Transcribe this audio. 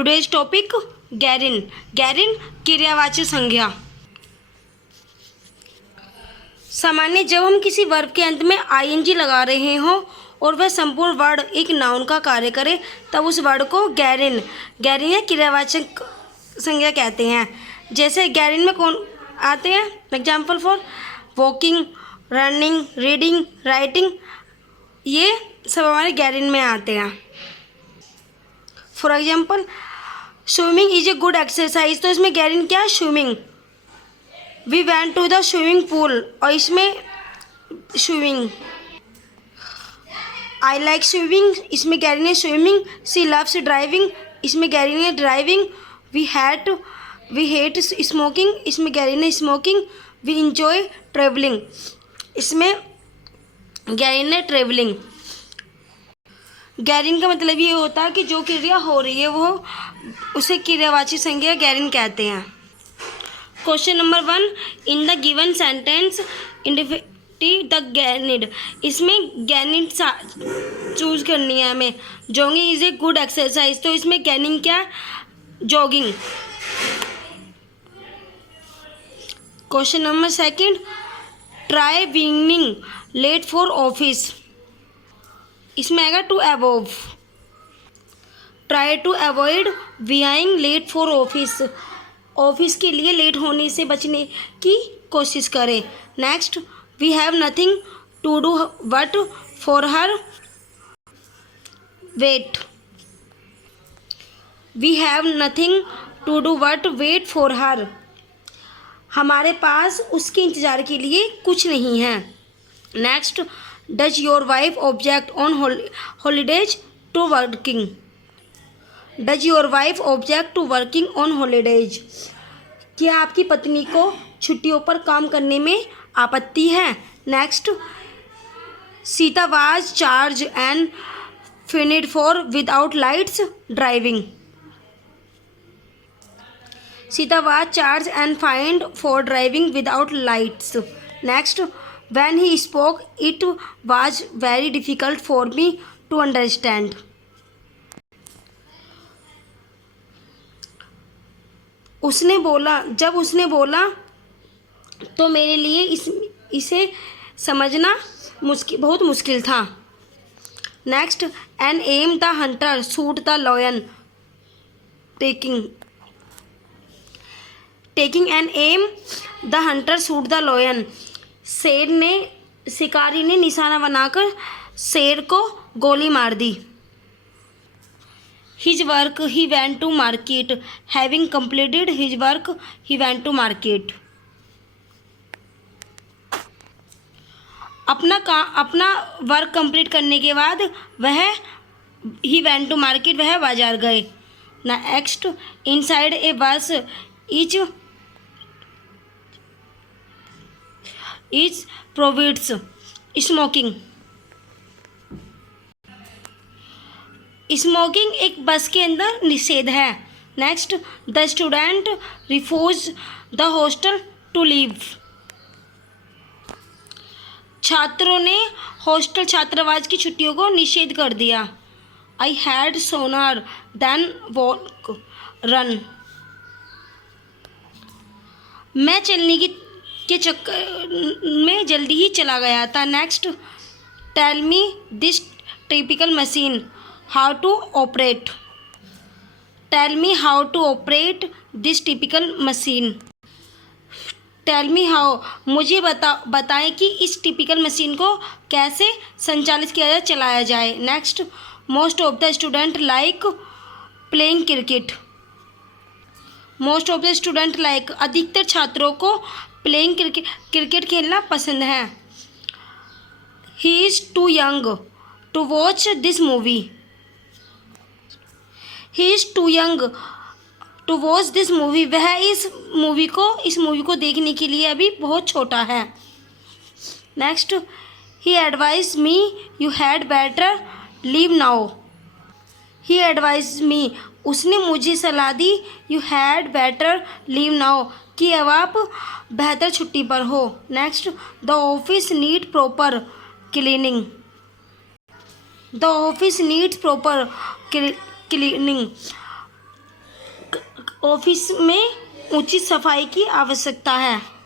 Today's topic gerund. Gerund क्रियावाची संज्ञा। सामान्य जब हम किसी वर्ब के अंत में आईएनजी लगा रहे हों और वह संपूर्ण वर्ड एक नाउन का कार्य करे तब उस वर्ड को गैरिन या क्रियावाचक संज्ञा कहते हैं। जैसे गैरिन में कौन आते हैं? Example for walking, running, reading, writing, ये सब हमारे गैरिन में आते हैं। For example swimming is a good exercise, तो इसमें गैरिन क्या है? Swimming. We went to the swimming pool, और इसमें स्विमिंग। आई लाइक स्विमिंग, इसमें गैरिन है स्विमिंग। सी लव्स ड्राइविंग, इसमें गैरिन है ड्राइविंग। वी हेट स्मोकिंग, इसमें गैरिन है स्मोकिंग। वी इंजॉय ट्रेवलिंग, इसमें गैरिन है ट्रेवलिंग। गैरिन का मतलब ये होता है कि जो क्रिया हो रही है वो उसे क्रियावाची संज्ञा गैरिन कहते हैं। Question number 1, in the given sentence indicate the gerund, इसमें गैनिड चूज करनी है हमें। Jogging is a good exercise, तो इसमें गैनिंग क्या? Jogging. Question number 2, try being late for office, इसमें आएगा to avoid. Try to avoid being late for office, office के लिए लेट होने से बचने की कोशिश करें। Next, we have nothing to do but for her wait, we have nothing to do but wait for her, हमारे पास उसके इंतज़ार के लिए कुछ नहीं है। Next, does your wife object on holidays to working, does your wife object to working on holidays, क्या आपकी पत्नी को छुट्टियों पर काम करने में आपत्ति है? Next, Sita was charge and fined for without lights driving, Sita was charge and find for driving without lights. Next, when he spoke it was very difficult for me to understand, उसने बोला, जब उसने बोला तो मेरे लिए इसे समझना बहुत मुश्किल था। Next, an aim the hunter shoot the lion taking an aim the hunter shoot the lion, शिकारी ने निशाना बनाकर शेर को गोली मार दी। His work he went to market, having completed his work he went to market, अपना वर्क कंप्लीट करने के बाद वह ही वेंट टू मार्केट, वह बाजार गए। नेक्स्ट, इनसाइड ए बस इज प्रोहिबिट्स स्मोकिंग, स्मोकिंग एक बस के अंदर निषेध है। Next, the student refuse the hostel to leave, छात्रों ने हॉस्टल छात्रावास की छुट्टियों को निषेध कर दिया। I had sooner than walk run, मैं चलने के चक्कर में जल्दी ही चला गया था। Next, tell me this typical machine how to operate, tell me how to operate this typical machine, tell me how, मुझे बताएं कि इस टिपिकल मशीन को कैसे संचालित किया जाए, चलाया जाए। Next, most of the student like playing cricket, most of the student like, अधिकतर छात्रों को प्लेइंग क्रिकेट खेलना पसंद है। He is too young to watch this movie, he is too young to watch this movie, वह इस movie को देखने के लिए अभी बहुत छोटा है। Next, he advise me you had better leave now, he advise me, उसने मुझे सलाह दी, you had better leave now, कि अब आप बेहतर छुट्टी पर हो। Next, the office need proper cleaning, the office needs proper cleaning, office में उचित सफाई की आवश्यकता है।